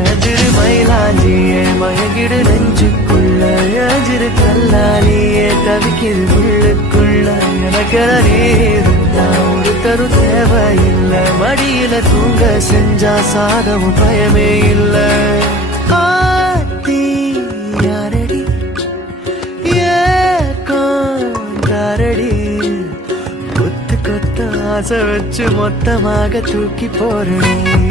எதிரு மயிலாஞ்சியே மயங்கிடு நெஞ்சுக்குள்ள எதிரு கல்லாலியே தவிக்கிது உள்ளுக்குள்ள எனக்கென நீருந்தா ஒரு தரு தேவையில்லை மடியில தூங்க செஞ்சா சாதமும் பயமே இல்லை ஆத்தி யாரடி ஏடி கொத்து கொத்த ஆசை வச்சு மொத்தமாக தூக்கி போறேன்